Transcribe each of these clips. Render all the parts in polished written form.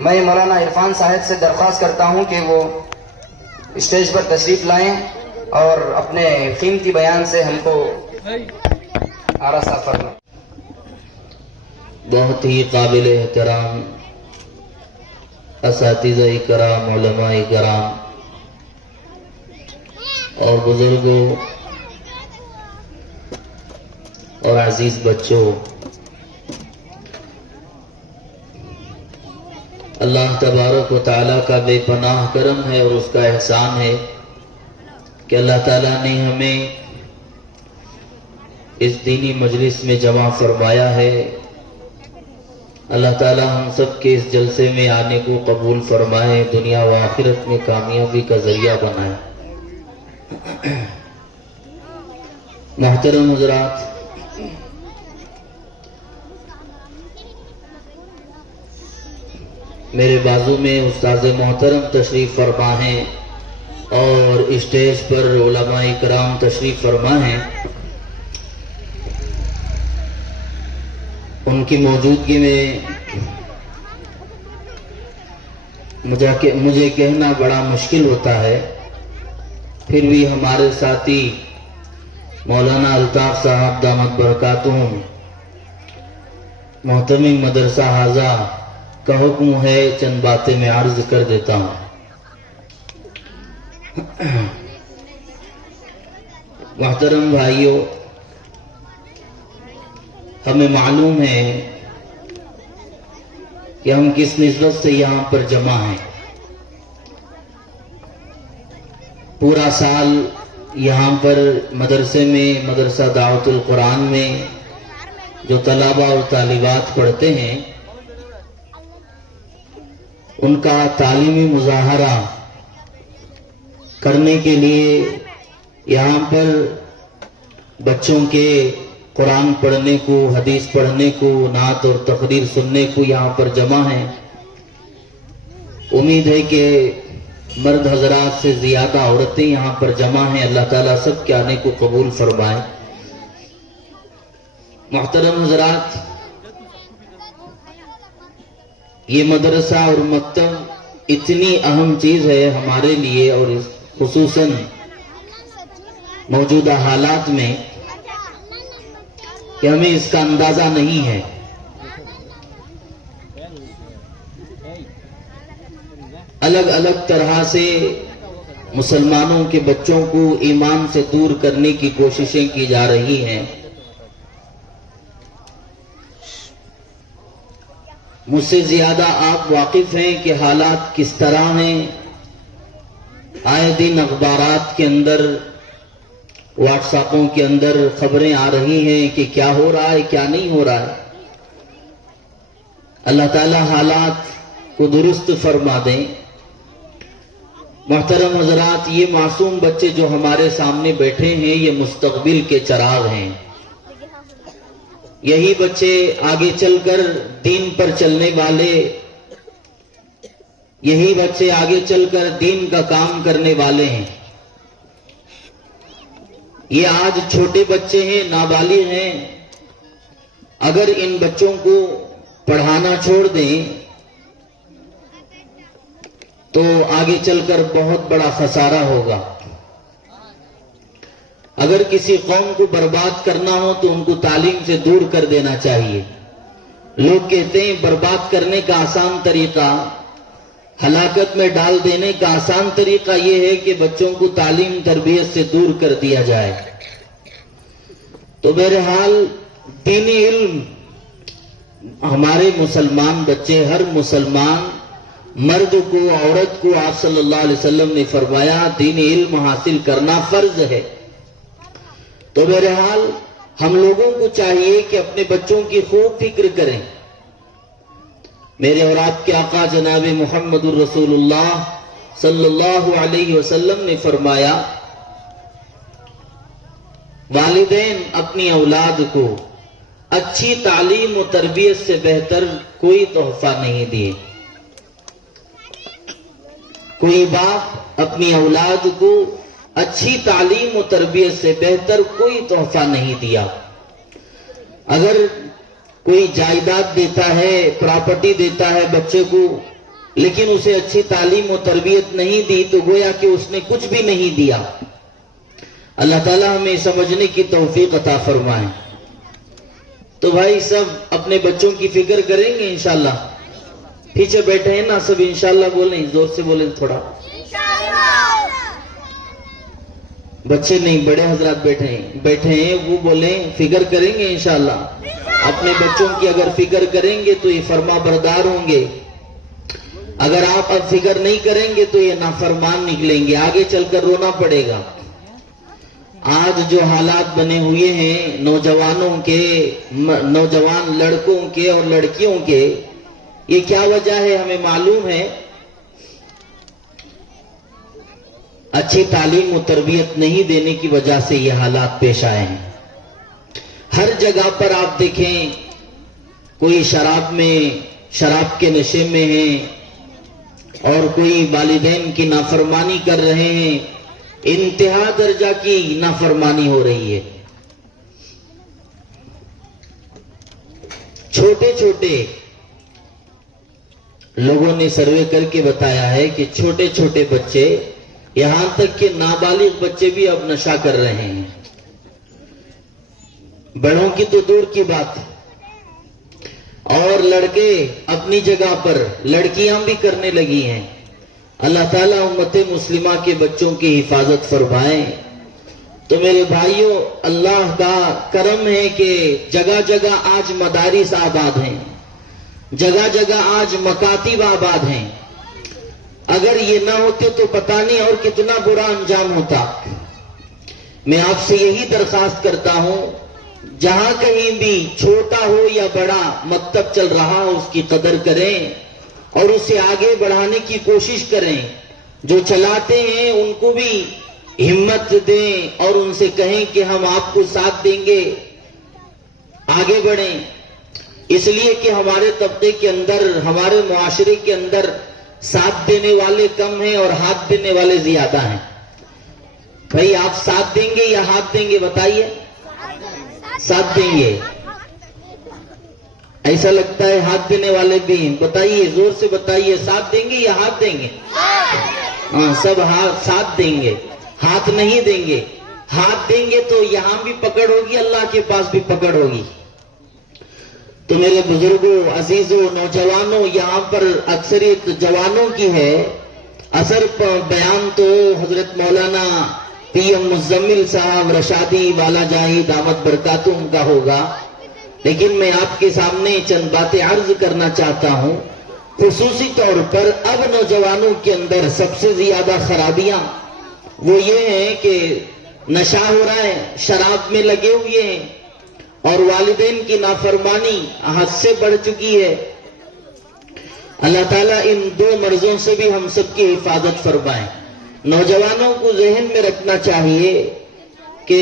میں مولانا عرفان صاحب سے درخواست کرتا ہوں کہ وہ اسٹیج پر تشریف لائیں اور اپنے قیمتی بیان سے ہم کو آراستہ فرمائیں۔ بہت ہی قابل احترام اساتذہ کرام، علماء کرام اور بزرگوں اور عزیز بچوں، اللہ تبارک و تعالیٰ کا بے پناہ کرم ہے اور اس کا احسان ہے کہ اللہ تعالیٰ نے ہمیں اس دینی مجلس میں جمع فرمایا ہے۔ اللہ تعالیٰ ہم سب کے اس جلسے میں آنے کو قبول فرمائے، دنیا و آخرت میں کامیابی کا ذریعہ بنائے۔ محترم حضرات، میرے بازو میں استاذ محترم تشریف فرما ہیں اور اسٹیج پر علماء کرام تشریف فرما ہیں۔ ان کی موجودگی میں مجھے کہنا بڑا مشکل ہوتا ہے، پھر بھی ہمارے ساتھی مولانا الطاف صاحب دامت برکاتہم محتمم مدرسہ حاضہ کا حکم ہے، چند باتیں میں عرض کر دیتا ہوں۔ محترم بھائیوں، ہمیں معلوم ہے کہ ہم کس نسبت سے یہاں پر جمع ہیں۔ پورا سال یہاں پر مدرسے میں، مدرسہ دعوت القرآن میں جو طلبہ اور طالبات پڑھتے ہیں، ان کا تعلیمی مظاہرہ کرنے کے لیے یہاں پر بچوں کے قرآن پڑھنے کو، حدیث پڑھنے کو، نعت اور تقریر سننے کو یہاں پر جمع ہیں۔ امید ہے کہ مرد حضرات سے زیادہ عورتیں یہاں پر جمع ہیں۔ اللہ تعالیٰ سب کے آنے کو قبول فرمائے۔ محترم حضرات، یہ مدرسہ اور مکتب اتنی اہم چیز ہے ہمارے لیے، اور خصوصاً موجودہ حالات میں کہ ہمیں اس کا اندازہ نہیں ہے۔ الگ الگ طرح سے مسلمانوں کے بچوں کو ایمان سے دور کرنے کی کوششیں کی جا رہی ہیں۔ مجھ سے زیادہ آپ واقف ہیں کہ حالات کس طرح ہیں۔ آئے دن اخبارات کے اندر، واٹس ایپوں کے اندر خبریں آ رہی ہیں کہ کیا ہو رہا ہے، کیا نہیں ہو رہا ہے۔ اللہ تعالی حالات کو درست فرما دیں۔ محترم حضرات، یہ معصوم بچے جو ہمارے سامنے بیٹھے ہیں، یہ مستقبل کے چراغ ہیں۔ یہی بچے آگے چل کر دین پر چلنے والے، یہی بچے آگے چل کر دین کا کام کرنے والے ہیں۔ یہ آج چھوٹے بچے ہیں، نابالغ ہیں۔ اگر ان بچوں کو پڑھانا چھوڑ دیں تو آگے چل کر بہت بڑا خسارہ ہوگا۔ اگر کسی قوم کو برباد کرنا ہو تو ان کو تعلیم سے دور کر دینا چاہیے۔ لوگ کہتے ہیں برباد کرنے کا آسان طریقہ، ہلاکت میں ڈال دینے کا آسان طریقہ یہ ہے کہ بچوں کو تعلیم تربیت سے دور کر دیا جائے۔ تو بہرحال دینی علم ہمارے مسلمان بچے، ہر مسلمان مرد کو، عورت کو، آپ صلی اللہ علیہ وسلم نے فرمایا دینی علم حاصل کرنا فرض ہے۔ تو بہرحال ہم لوگوں کو چاہیے کہ اپنے بچوں کی خوب فکر کریں۔ میرے اور آپ کے آقا جناب محمد الرسول اللہ صلی اللہ علیہ وسلم نے فرمایا، والدین اپنی اولاد کو اچھی تعلیم و تربیت سے بہتر کوئی تحفہ نہیں دیے۔ کوئی باپ اپنی اولاد کو اچھی تعلیم و تربیت سے بہتر کوئی تحفہ نہیں دیا۔ اگر کوئی جائیداد دیتا ہے، پراپرٹی دیتا ہے بچے کو، لیکن اسے اچھی تعلیم و تربیت نہیں دی تو گویا کہ اس نے کچھ بھی نہیں دیا۔ اللہ تعالیٰ ہمیں سمجھنے کی توفیق عطا فرمائے۔ تو بھائی سب اپنے بچوں کی فکر کریں گے انشاءاللہ؟ پیچھے بیٹھے ہیں نا سب انشاءاللہ بولیں، زور سے بولیں تھوڑا۔ بچے نہیں، بڑے حضرات بیٹھے ہیں وہ بولیں فکر کریں گے انشاءاللہ۔ اپنے بچوں کی اگر فکر کریں گے تو یہ فرما بردار ہوں گے، اگر آپ اب فکر نہیں کریں گے تو یہ نافرمان نکلیں گے، آگے چل کر رونا پڑے گا۔ آج جو حالات بنے ہوئے ہیں نوجوانوں کے، نوجوان لڑکوں کے اور لڑکیوں کے، یہ کیا وجہ ہے ہمیں معلوم ہے؟ اچھی تعلیم و تربیت نہیں دینے کی وجہ سے یہ حالات پیش آئے ہیں۔ ہر جگہ پر آپ دیکھیں کوئی شراب کے نشے میں ہے اور کوئی والدین کی نافرمانی کر رہے ہیں، انتہا درجہ کی نافرمانی ہو رہی ہے۔ چھوٹے چھوٹے لوگوں نے سروے کر کے بتایا ہے کہ چھوٹے چھوٹے بچے، یہاں تک کہ نابالغ بچے بھی اب نشہ کر رہے ہیں۔ بڑوں کی تو دور کی بات، اور لڑکے اپنی جگہ پر، لڑکیاں بھی کرنے لگی ہیں۔ اللہ تعالیٰ امت مسلمہ کے بچوں کی حفاظت فرمائے۔ تو میرے بھائیوں، اللہ کا کرم ہے کہ جگہ جگہ آج مدارس آباد ہیں، جگہ جگہ آج مکاتب آباد ہیں۔ اگر یہ نہ ہوتے تو پتہ نہیں اور کتنا برا انجام ہوتا۔ میں آپ سے یہی درخواست کرتا ہوں، جہاں کہیں بھی چھوٹا ہو یا بڑا مکتب چل رہا ہو اس کی قدر کریں اور اسے آگے بڑھانے کی کوشش کریں۔ جو چلاتے ہیں ان کو بھی ہمت دیں اور ان سے کہیں کہ ہم آپ کو ساتھ دیں گے، آگے بڑھیں۔ اس لیے کہ ہمارے طبقے کے اندر، ہمارے معاشرے کے اندر ساتھ دینے والے کم ہیں اور ہاتھ دینے والے زیادہ ہیں۔ بھائی آپ ساتھ دیں گے یا ہاتھ دیں گے؟ بتائیے۔ ساتھ دیں گے؟ ایسا لگتا ہے ہاتھ دینے والے بھی ہیں، بتائیے، زور سے بتائیے، ساتھ دیں گے یا ہاتھ دیں گے؟ ہاں، سب ہاتھ ساتھ دیں گے، ہاتھ نہیں دیں گے۔ ہاتھ دیں گے تو یہاں بھی پکڑ ہوگی، اللہ کے پاس بھی پکڑ ہوگی۔ تو میرے بزرگوں، عزیزوں، نوجوانوں، یہاں پر اکثریت جوانوں کی ہے۔ اثر بیان تو حضرت مولانا پی ایم مزمل صاحب رشادی والا جائی دامت برکاتہم کا ہوگا، لیکن میں آپ کے سامنے چند باتیں عرض کرنا چاہتا ہوں۔ خصوصی طور پر اب نوجوانوں کے اندر سب سے زیادہ خرابیاں وہ یہ ہیں کہ نشہ ہو رہا ہے، شراب میں لگے ہوئے ہیں اور والدین کی نافرمانی حد سے بڑھ چکی ہے۔ اللہ تعالیٰ ان دو مرضوں سے بھی ہم سب کی حفاظت فرمائے۔ نوجوانوں کو ذہن میں رکھنا چاہیے کہ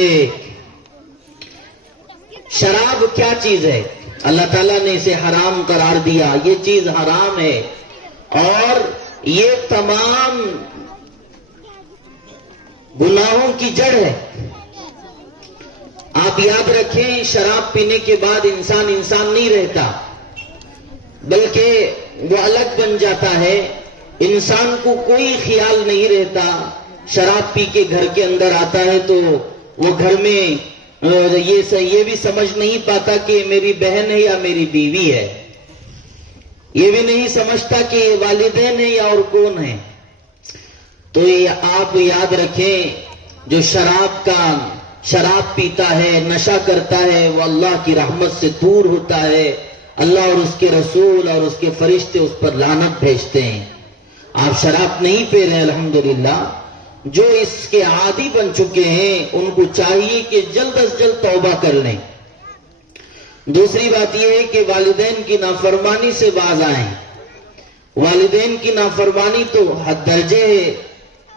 شراب کیا چیز ہے؟ اللہ تعالیٰ نے اسے حرام قرار دیا، یہ چیز حرام ہے اور یہ تمام گناہوں کی جڑ ہے۔ آپ یاد رکھیں، شراب پینے کے بعد انسان نہیں رہتا، بلکہ وہ الگ بن جاتا ہے۔ انسان کو کوئی خیال نہیں رہتا۔ شراب پی کے گھر کے اندر آتا ہے تو وہ گھر میں یہ بھی سمجھ نہیں پاتا کہ میری بہن ہے یا میری بیوی ہے، یہ بھی نہیں سمجھتا کہ یہ والدین ہیں یا اور کون ہے۔ تو یہ آپ یاد رکھیں، جو شراب پیتا ہے، نشہ کرتا ہے، وہ اللہ کی رحمت سے دور ہوتا ہے۔ اللہ اور اس کے رسول اور اس کے فرشتے اس پر لعنت بھیجتے ہیں۔ آپ شراب نہیں پی رہے الحمدللہ، جو اس کے عادی بن چکے ہیں ان کو چاہیے کہ جلد از جلد توبہ کر لیں۔ دوسری بات یہ ہے کہ والدین کی نافرمانی سے باز آئیں۔ والدین کی نافرمانی تو حد درجے ہے،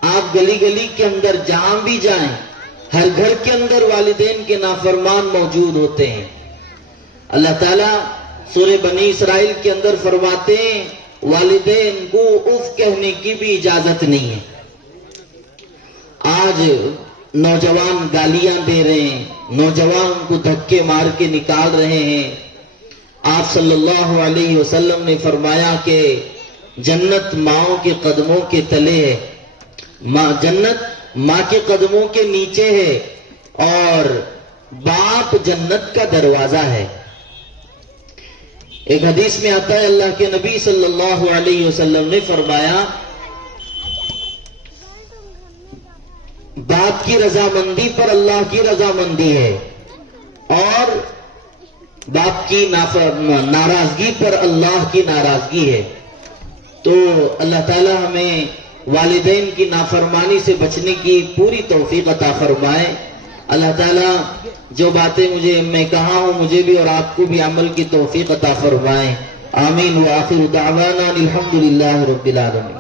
آپ گلی گلی کے اندر جہاں بھی جائیں، ہر گھر کے اندر والدین کے نافرمان موجود ہوتے ہیں۔ اللہ تعالیٰ سورہ بنی اسرائیل کے اندر فرماتے ہیں، والدین کو اف کہنے کی بھی اجازت نہیں ہے۔ آج نوجوان گالیاں دے رہے ہیں، نوجوان کو دھکے مار کے نکال رہے ہیں۔ آپ صلی اللہ علیہ وسلم نے فرمایا کہ جنت ماؤں کے قدموں کے تلے ہے، جنت ماں کے قدموں کے نیچے ہے، اور باپ جنت کا دروازہ ہے۔ ایک حدیث میں آتا ہے اللہ کے نبی صلی اللہ علیہ وسلم نے فرمایا باپ کی رضامندی پر اللہ کی رضامندی ہے اور باپ کی ناراضگی پر اللہ کی ناراضگی ہے۔ تو اللہ تعالی ہمیں والدین کی نافرمانی سے بچنے کی پوری توفیق عطا فرمائے۔ اللہ تعالیٰ جو باتیں میں کہا ہوں مجھے بھی اور آپ کو بھی عمل کی توفیق عطا فرمائے۔ آمین۔ وآخر دعوانا الحمدللہ رب العالمین۔